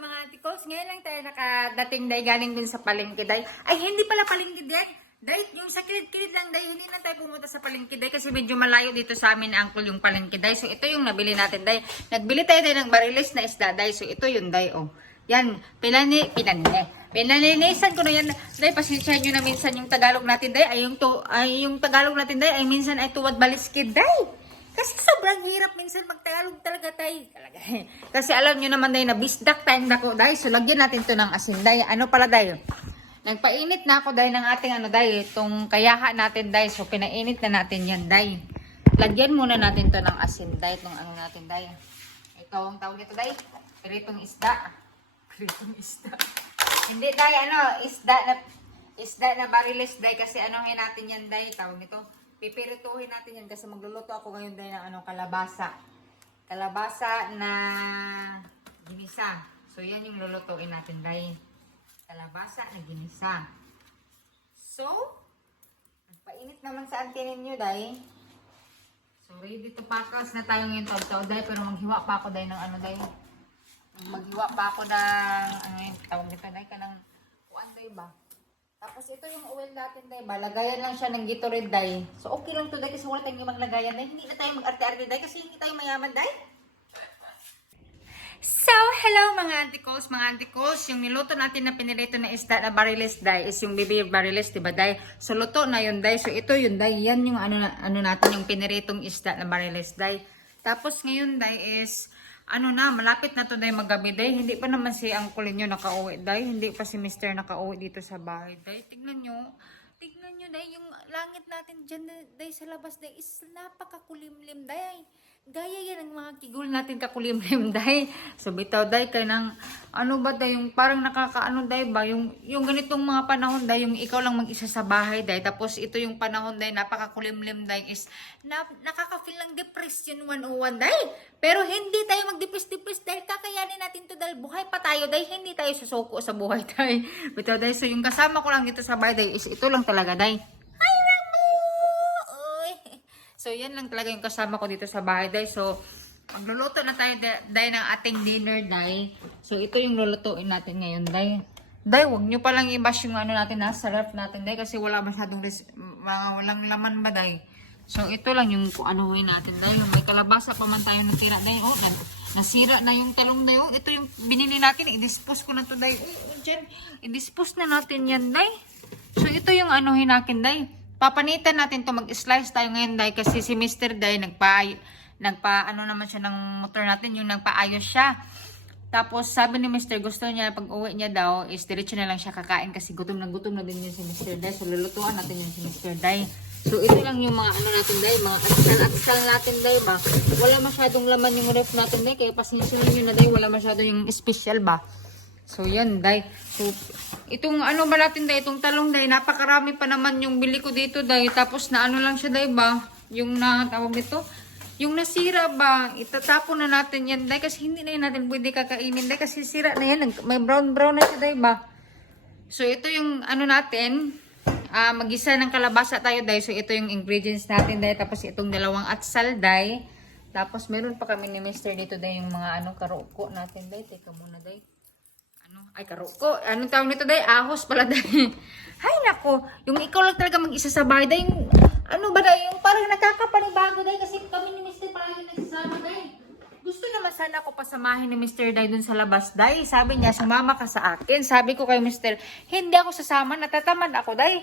mga antikos. Ngayon lang tayo nakadating day galing din sa palengke day. Ay, hindi pala palengke day. Day, yung sa kilid-kilid lang day. Hindi na tayo pumunta sa palengke day kasi medyo malayo dito sa amin, uncle, yung palengke day. So, ito yung nabili natin day. Nagbili tayo day ng bariles na isda day. So, ito yung day, oh. Yan, pinaninisan ko na yan. Day, pasensya nyo na minsan yung Tagalog natin day. Yung Tagalog natin day ay minsan ay tuwad baliskid day. Kasi sobrang hirap minsan magtagalog talaga tayo. Kasi alam nyo naman day na bisdak time na ko day. So lagyan natin to ng asin day. Ano pala day? Nagpainit na ako day ng ating ano day. Itong kayaha natin day. So pinainit na natin yan day. Lagyan muna natin to ng asin day. Itong ano natin day. Ito ang tawag nito day. Piritong isda. Piritong isda. Hindi day ano. Isda na bariles day. Kasi anohin natin yan day. Tawag nito. Pipirituhin natin yan kasi magluluto ako ngayon din ng kalabasa. Kalabasa na ginisa. So, yan yung lulutuin natin dahil kalabasa na ginisa. So, nagpainit naman sa antinin nyo dahil. So, ready to packers na tayo ngayon taw dahil pero maghiwa pa ako dahil ng ano dahil. Maghiwa pa ako ng ano yung tawag nito dahil ka ng kuan dahil ba? Tapos ito yung oil natin day ba, lagayan lang siya ng Gatorade day. So okay lang to day kasi wala tayong maglagayan day. Hindi na tayo mag-arte-arte day kasi hindi tayo mayaman day. So hello mga antikos, yung niluto natin na pinirito na isda na bariles day is yung baby bariles, diba day? So luto na yun day. So ito yun day, yan yung ano natin yung piniritong isda na bariles day. Tapos ngayon day is ano na, malapit na to day magabi day. Hindi pa naman si uncle nyo nakauwi day. Hindi pa si Mr. nakauwi dito sa bahay day. Tignan nyo day, yung langit natin dyan day sa labas day is napakakulimlim day. Gaya yan ang mga kigul natin kakulimlim day. So bitaw day kay nang ano ba day, yung parang nakakaano day ba, yung ganitong mga panahon day, yung ikaw lang mag-isa sa bahay day. Tapos ito yung panahon day, napakakulimlim day is nakaka-feel ng depression 101 day. Pero hindi tayo mag-depress dahil kakayanin natin to dahil buhay pa tayo day. Hindi tayo susuko sa buhay day. Bitaw day, so yung kasama ko lang dito sa bahay day is ito lang talaga day. So, yan lang talaga yung kasama ko dito sa bahay, day. So, magluluto na tayo, day, ng ating dinner, day. So, ito yung lulutuin natin ngayon, day. Day, huwag nyo palang i-bash yung ano natin, sarap natin, day. Kasi wala masyadong, walang laman ba, day. So, ito lang yung anuhin natin, day. May kalabasa pa man tayo natira, day. Oh, nasira na yung talong na yun. Ito yung binili natin, i-dispose ko na to, day. I-dispose na natin yan, day. So, ito yung anuhin natin, day. Papanitan natin to, mag-slice tayo ngayon day kasi si Mr. Day ano naman siya ng motor natin, yung nagpaayos siya. Tapos sabi ni Mr. gusto niya pag uwi niya daw is diretso na lang siya kakain kasi gutom na din yun si Mr. Day. So lulutuan natin yun si Mr. Day. So ito lang yung mga ano natin day, mga atsal natin day ba. Wala masyadong laman yung ref natin day kaya pasensya lang yun na day, wala masyadong yung special ba. So, yan, day. So, itong ano ba natin, day? Itong talong, day. Napakarami pa naman yung bili ko dito, day. Tapos, na ano lang siya, day, ba? Yung tawag nito. Yung nasira ba? Itatapon na natin yan, day. Kasi hindi na yun natin pwede kakainin, day. Kasi sira na yan. May brown na siya, day, ba? So, ito yung ano natin. Mag-isa ng kalabasa tayo, day. So, ito yung ingredients natin, day. Tapos, itong dalawang atsal, day. Tapos, meron pa kami ni Mr. dito, day. Yung mga karuko natin, day. Teka muna, day. Ay, karuko. Anong tawag nito, day? Ahos pala, day. Hay, nako. Yung ikaw lang talaga mag-isa sa bahay, day. Ano ba, day? Yung parang nakakapanibago, day. Kasi kami ni Mr. parang nagsasama, day. Gusto naman sana ako pasamahin ni Mr. Day dun sa labas, day. Sabi niya, sumama ka sa akin. Sabi ko kay Mr. Hindi ako sasama. Natatamad ako, day.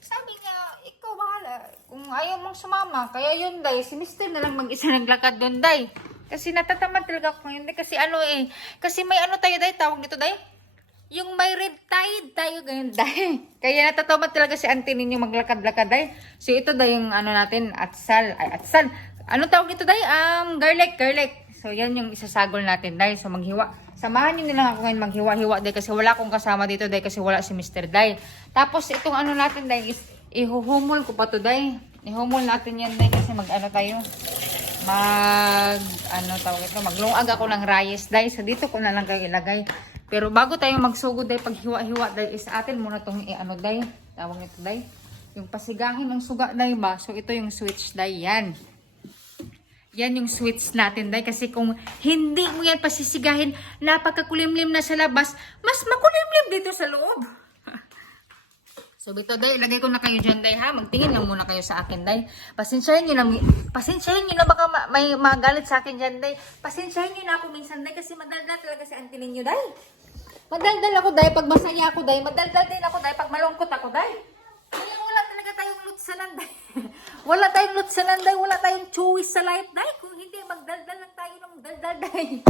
Sabi niya, ikaw bahala. Kung ayaw mong sumama, kaya yun, day. Si Mr. na lang mag-isa naglakad dun, day. Kasi natatamad talaga ako ngayon, day. Kasi kasi may ano tayo, day. Tawag nito, day. Yung may red tide tayo ngayon, day. Kaya natatamad talaga si auntie ninyo maglakad-lakad, day. So, ito, day, yung ano natin, atsal. Anong tawag nito, day? Garlic. So, yan yung isasagol natin, day. So, maghiwa. Samahan nyo nilang ako ngayon maghiwa-hiwa, day. Kasi wala akong kasama dito, day. Kasi wala si Mr. Day. Tapos, itong ano natin, day, is ihuhumol ko pa to, day. Ihumol natin yan, day. Kasi mag-ano tayo. Maglungag ako ng rice, day. So, dito ko na lang kayo ilagay. Pero bago tayo magsugod, day, pag hiwa-hiwa, day, is atin muna itong day. Tawag nito, day. Yung pasigahin ng suga, day ba? So, ito yung switch, day, yan. Yan yung sweets natin, day. Kasi kung hindi mo yan pasisigahin, napakakulimlim na sa labas, mas makulimlim dito sa loob. So, bito, day, ilagay ko na kayo dyan, day, ha? Magtingin lang muna kayo sa akin, day. Pasensyahin nyo na baka may magalit sa akin dyan, day. Pasensyahin nyo na ako minsan, day, kasi madaldal talaga si auntie ninyo, day. Madaldal ako, day, pag masaya ako, day. Madaldal din ako, day, pag malungkot ako, day. Kaya wala talaga tayong lutsanan, day. Wala tayong lutsanan, day. Wala tayong chuwis sa life, day. Kung hindi, magdaldal lang tayo ng daldal, day.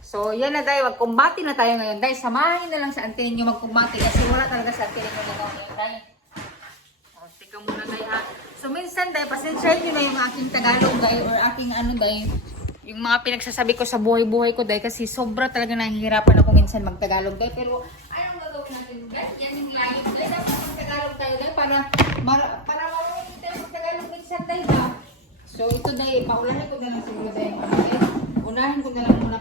So, yan na, day. Magkumbati na tayo ngayon, day. Samahin na lang sa auntie ninyo magkumbati kasi wala talaga sa auntie ninyo ngayon, day. O, tika muna, day, ha. So, minsan, day, pasensyahin nyo na yung aking Tagalog, day, or aking ano, day, yung mga pinagsasabi ko sa buhay-buhay ko, day, kasi sobra talaga nahihirapan ako minsan mag-Tagalog, day. Pero, anong gagawin natin, day? Yan yung live, day. Dapat mag-Tagalog tayo, day, para marunong tayo mag-Tagalog minsan, day, ba? So, ito, day, paulahin ko na lang siguro, day, unahin ko na lang muna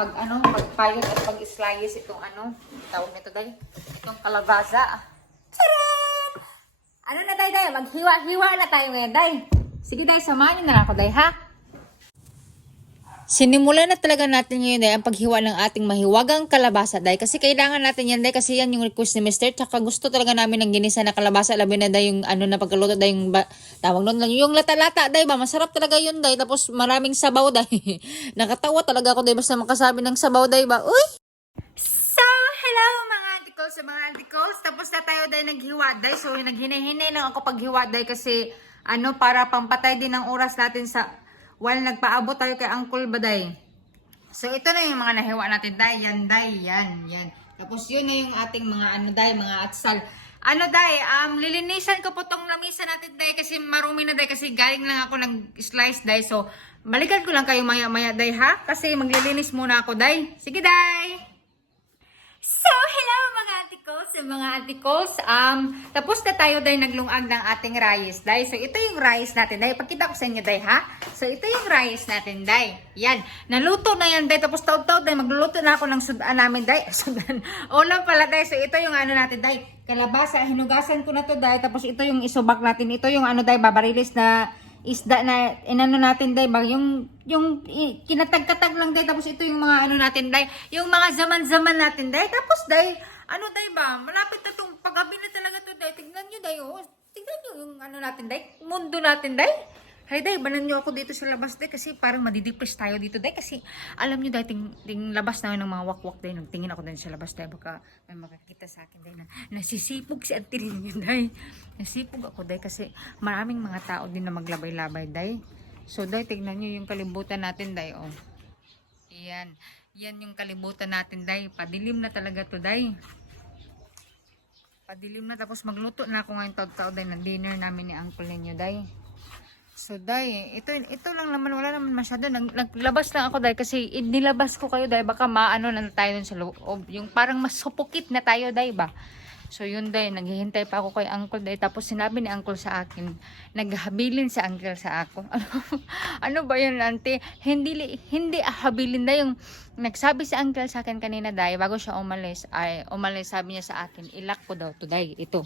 pagpayot at pag-slice itong tawag nito, day, itong kalabasa. Tcharan! Ano na, day, maghiwa-hiwa na tayo ngayon, day. Sige, day, samahin na lang ako, day, ha? Sinimulan na talaga natin ngayon, day, ang paghiwa ng ating mahiwagang kalabasa, day. Kasi kailangan natin yan, day, kasi yan yung request ni Mr. Tsaka gusto talaga namin ng ginisa na kalabasa, labi na, day, yung na pagkaluto, day, tawag nun lang, yung lata-lata, day, ba? Masarap talaga yun, day. Tapos maraming sabaw, day. Nakatawa talaga ako, day, basta makasabi ng sabaw, day, ba? Uy! So, hello mga antikos, tapos na tayo, day, naghiwa, day. So, naghinahinay lang ako paghiwa, day, kasi para pampatay din ng oras natin while nagpaabot tayo kay Uncle Baday. So, ito na yung mga nahiwa natin, day. Yan, day. Yan. Tapos, yun na yung ating mga, day, mga atsal. Day, lilinisan ko po tong lamisa natin, day, kasi marumi na, day, kasi galing lang ako nag-slice, day. So, balikan ko lang kayo maya-maya, day, ha? Kasi maglilinis muna ako, day. Sige, day! So, hello mga antikos. Tapos na tayo, day, naglungag ng ating rice, day. So, ito yung rice natin, day. Pagkita ko sa inyo, day, ha? So, ito yung rice natin, day. Yan. Naluto na yan, day. Tapos, taod-taod, day. Magluluto na ako ng sudan namin, day. Sudan. Ulam pala, day. So, ito yung natin, day. Kalabasa. Hinugasan ko na to, day. Tapos, ito yung isubak natin. Ito yung day, babarilis na isda na natin, day, ba? Yung kinatag-katag lang, day. Tapos ito yung mga natin, day. Yung mga zaman-zaman natin, day. Tapos, day, day, ba? Malapit na itong pag-gabi na talaga to, day. Tignan nyo, day, oh. Tignan nyo yung natin, day. Mundo natin, day. Hay, day, banan nyo ako dito sa labas, day. Kasi parang madidepress tayo dito, day. Kasi alam nyo, day, ting labas na ng mga wakwak, day. Nagtingin ako din sa labas, day. Baka may makakita sa akin, day, na nasisipog si auntie ninyo, day. Nasipog ako, day, kasi maraming mga tao din na maglabay-labay, day. So, day, tignan nyo yung kalibutan natin, day, oh. Yan. Yan yung kalibutan natin, day. Padilim na talaga to, day. Padilim na, tapos magluto na ako ngayon taod-taod, day, ng dinner namin ni uncle ninyo, day. So, day, ito lang naman, wala naman masyado. Naglabas lang ako, day, kasi nilabas ko kayo, day, baka maano na tayo dun sa loob. Yung parang masupukit na tayo, day, ba? So, yun, day, naghihintay pa ako kay uncle, day. Tapos, sinabi ni uncle sa akin, naghabilin si uncle sa ako. Ano ba yun, auntie? Hindi habilin, day. Yung nagsabi si uncle sa akin kanina, day, bago siya umalis, sabi niya sa akin, ilak ko daw to, day, ito.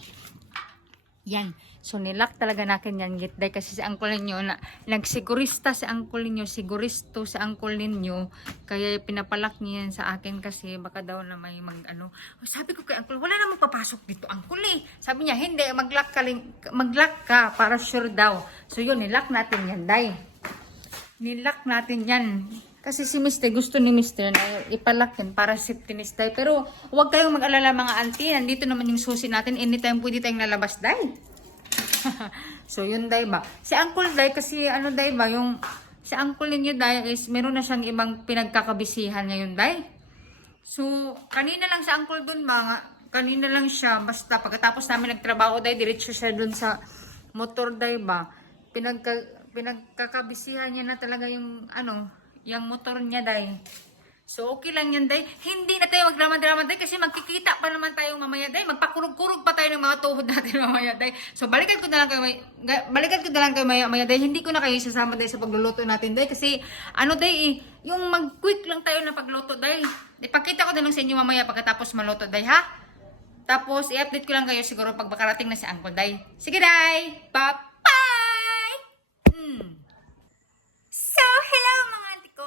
Yan. So, nilak talaga natin yan, day, kasi si uncle ninyo, nagsigurista si uncle ninyo, siguristo si uncle ninyo, kaya pinapalak niya yan sa akin kasi baka daw na may sabi ko kay uncle, wala namang papasok dito, uncle, eh. Sabi niya, hindi, mag-lock ka para sure daw. So, yun, nilak natin yan, day. Nilak natin yan. Kasi si Mr. gusto ni Mr. na ipalak yan para safety ni day. Pero huwag kayong mag-alala mga auntie. Nandito naman yung susi natin. Anytime pwede tayong lalabas, day. So yun, day, ba? Si uncle, day, kasi day, ba? Si uncle ninyo, day, is meron na siyang ibang pinagkakabisihan ngayon, day. So kanina lang si uncle dun, ba? Kanina lang siya. Basta pagkatapos namin nagtrabaho, day, diretso siya dun sa motor, day, ba? Pinagkakabisihan niya na talaga yung yung motor niya, day. So, okay lang yan, day. Hindi na tayo magdrama-drama, day, kasi magkikita pa naman tayo mamaya, day. Magpakurug-kurug pa tayo ng mga tuhod natin mamaya, day. So, balikan ko na lang kayo maya, day. Hindi ko na kayo sasama, day, sa pagluluto natin, day. Kasi, day, yung mag-quick lang tayo na pagluto, day. Ipakita ko na lang sa inyo mamaya pagkatapos maluto, day, ha? Tapos, i-update ko lang kayo siguro pag makarating na si Uncle, day. Sige, day. Bye-bye!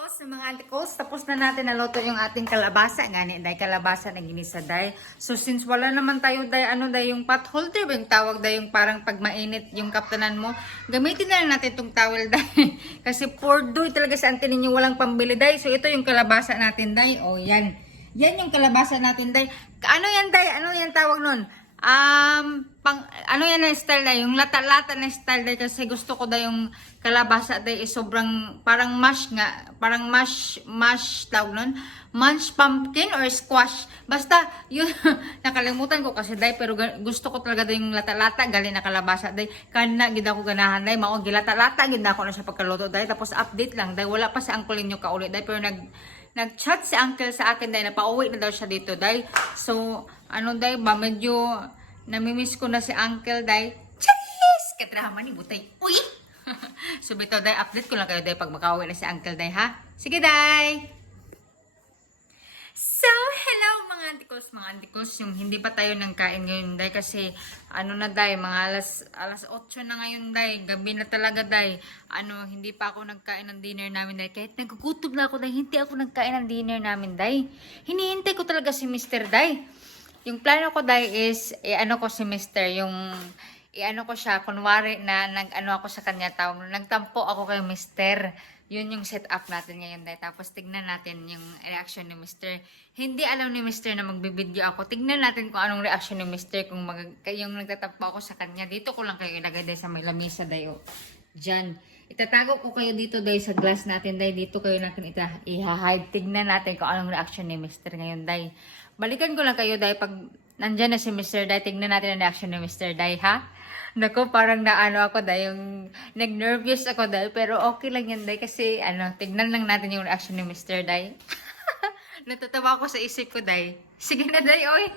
antikos, mga antikos, tapos na natin naluto yung ating kalabasa. Gani, day, kalabasa na ginisa, day. So, since wala naman tayo, day, yung pot holder, yung tawag, day, yung parang pag mainit yung kaptanan mo, gamitin na lang natin itong towel, day. Kasi for doy talaga sa auntie ninyo, walang pambili, day. So, ito yung kalabasa natin, day. O, yan. Yan yung kalabasa natin, day. Ano yan, day? Ano yan tawag nun? Ano yan na style na yung lata-lata na style dahil kasi gusto ko da yung kalabasa dahil sobrang parang mash nga, parang mash tawag nun, mashed pumpkin or squash, basta yun. Nakalimutan ko kasi dahil pero gusto ko talaga yung lata-lata galing na kalabasa dahil kana gid ako ganahan dahil mao gilata-lata gid na ako na sa pagkaluto dahil tapos update lang dahil wala pa si uncle ninyo kauli dahil pero nag-chat si uncle sa akin dahil napauwi na daw siya dito dahil so ano dahil ba medyo namimiss ko na si uncle dahil cheese kadrama ni butay uy. So bitaw dahil update ko lang kayo dahil pag makauwi na si uncle dahil ha. Sige dahil. So, hello mga antikos, yung hindi pa tayo nang kain ngayon, day, kasi, ano na, day, mga alas 8 na ngayon, day, gabi na talaga, day, hindi pa ako nagkain ng dinner namin, day, kahit nagugutom na ako, day, hindi ako nagkain ng dinner namin, day, hinihintay ko talaga si Mr. Day, yung plano ko, day, is, ko si Mr. yung, ko siya, kunwari na, ako sa kanya, nagtampo ako kay Mr. Yun yung setup natin ngayon, day. Tapos tignan natin yung reaction ni Mr. Hindi alam ni Mr. na magbibideo ako. Tignan natin kung anong reaction ni Mr. kung yung nagtatampo ako sa kanya. Dito ko lang kayo ilagay, day, sa may lamesa, day. O. Diyan. Itatago ko kayo dito, day, sa glass natin, day. Dito kayo natin i-hide. Tignan natin kung anong reaction ni Mr. ngayon, day. Balikan ko lang kayo, day, pag nandyan na si Mr. Day. Tignan natin ang reaction ni Mr. Day, ha? Naku, parang ako dahil yung nag-nervous ako dahil pero okay lang yan dahil kasi tignan lang natin yung reaction ni Mr. Day. Natatawa ako sa isip ko dahil. Sige na day, oy.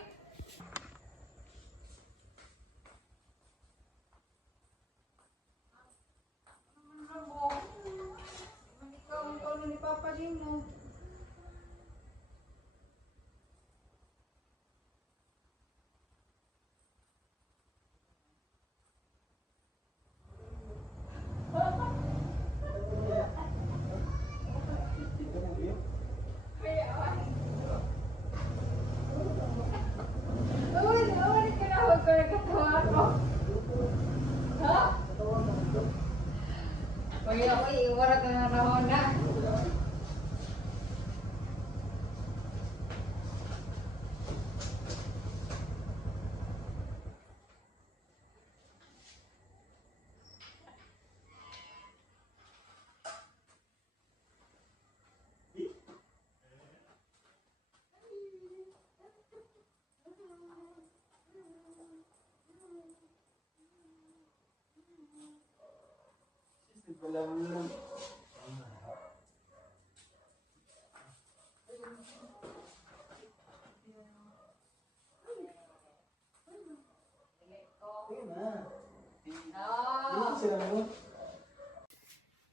Ikaw ni Papa din mo. Iwarat na naman na.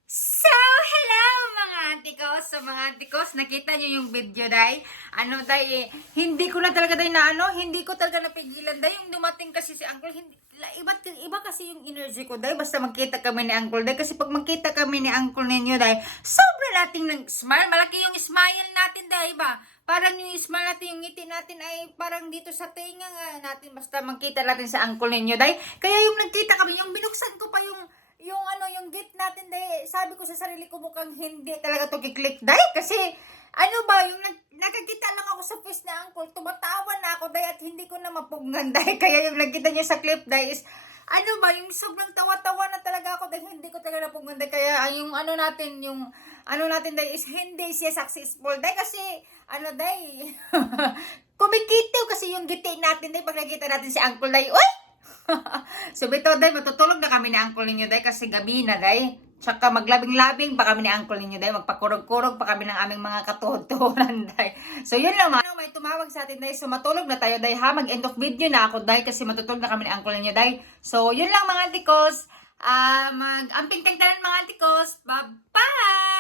So, hello mga antikos. So, mga antikos, nakita nyo yung video, day. Day, hindi ko na talaga, day, hindi ko talaga napigilan, day. Yung dumating kasi si uncle, iba kasi yung energy ko, day. Basta magkita kami ni uncle, day. Kasi pag magkita kami ni uncle ninyo, day, sobra nating nag-smile. Malaki yung smile natin, day, ba? Parang yung smile natin, yung ngiti natin ay parang dito sa tinga nga natin. Basta magkita natin sa uncle ninyo, day. Kaya yung nagkita kami, yung binuksan ko pa yung gate natin, day, sabi ko sa sarili ko mukhang hindi talaga to kiklik, day, kasi yung nakakita lang ako sa face na uncle, tumatawa na ako, day, at hindi ko na mapugnan, day, kaya yung nagkita niya sa clip, day, is yung sobrang tawa-tawa na talaga ako, day, hindi ko talaga napugnan, day, kaya yung natin, day, is hindi siya successful, day, kasi day, kumikitaw kasi yung giti natin, day, pag nakita natin si uncle, day, uy! So, bito, day, matutulog na kami ni uncle ninyo, day, kasi gabi na, day. Tsaka maglabing-labing pa kami ni uncle ninyo, day. Magpakurog-kurog pa kami ng aming mga katuhod-tuhuran, day. So, yun lang, may tumawag sa atin, day. So, matulog na tayo, day, ha? Mag-end of video na ako, day, kasi matutulog na kami ni uncle ninyo, day. So, yun lang, mga antikos. Mag-amping-tangtalan, mga antikos. Bye-bye!